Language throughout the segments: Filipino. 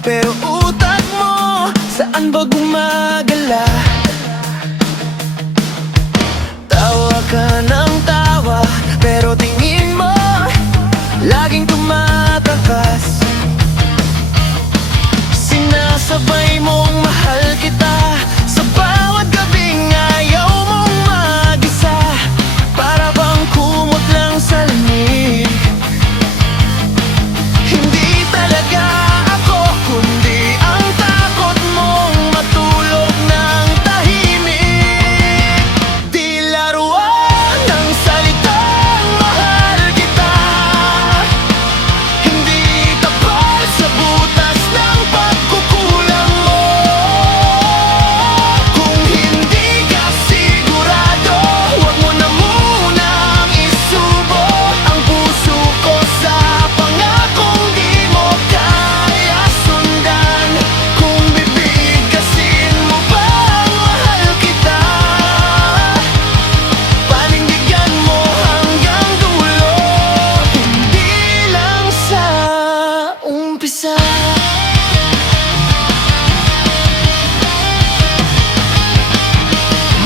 pero utak mo saan ba gumagala? Tawa ka ng tawa, pero tingin mo laging tumatakas. Sinasabay mong mahal kita sa bawat gabing ayaw mong mag-isa. Para bang kumot lang sa lamig. Hindi talaga ako, kundi ang takot mong matulog ng tahimik. Di laruan ng salitang mahal kita, hindi tapal sa butas ng pagkukulang mo. Kung hindi ka sigurado, huwag mo na munang isubo ang puso ko sa pangakong di mo kaya sundan. Kung bibigkasin mo bang mahal kita, panindigan mo hanggang dulo, hindi lang sa umpisa.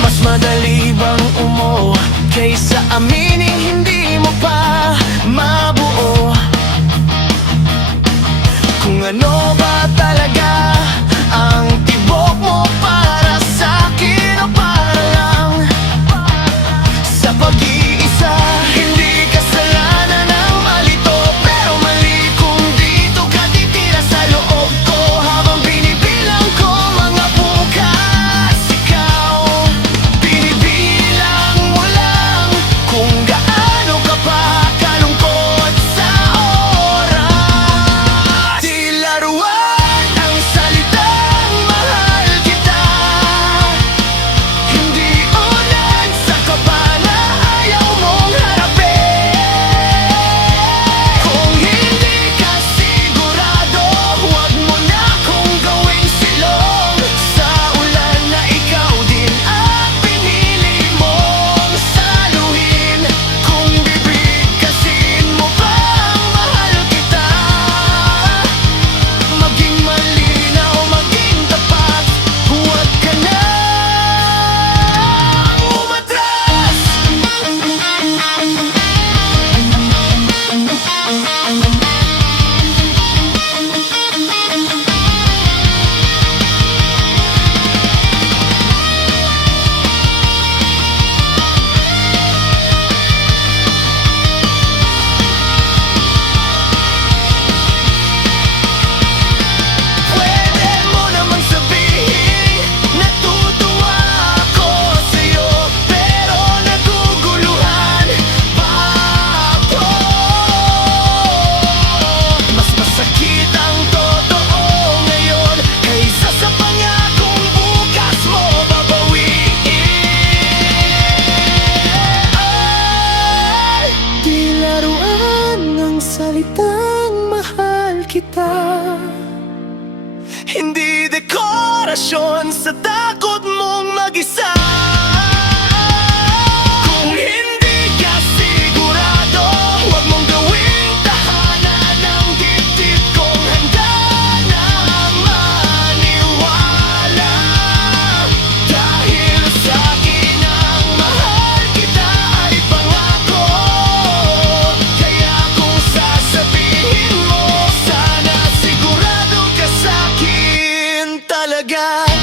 Mas madali bang umuo kaysa aminin hindi mo pa mabuo? Kung ano ba talaga ang tibok mo para sa'kin, o para lang sa pag-iisa? Hindi kasalanan ang malito, pero mali kung dito ka titira sa loob ko. Habang binibilang ko mga bukas, ikaw binibilang mo lang kung gaano ka pa kalungkot sa oras. Di laruan ang salitang mahal kita, hindi unan sa kaba na ayaw mong harapin. Kung hindi ka sigurado, huwag mo na kung gawing silong sa ulan na ikaw din ang pinili mong saluhin. Kung bibigkasin mo bang mahal kita, maging malinaw, maging tapat, huwag ka na umatras. Pwede mo namang sabihin natutuwa ako sa'yo, pero naguguluhan pa ako. Mas masakit ang totoo ngayon kaysa sa pangakong bukas mo babawiin. Ay, di laruan ng salitang mahal kita, hindi dekorasyon sa takot mong mag-isa. Kung hindi ka sigurado, huwag mong gawing tahanan ng dibdib kong handa na maniwala. Dahil sa'kin ang mahal kita ay pangako, kaya kung sasabihin mo, sana sigurado ka sa'kin talaga.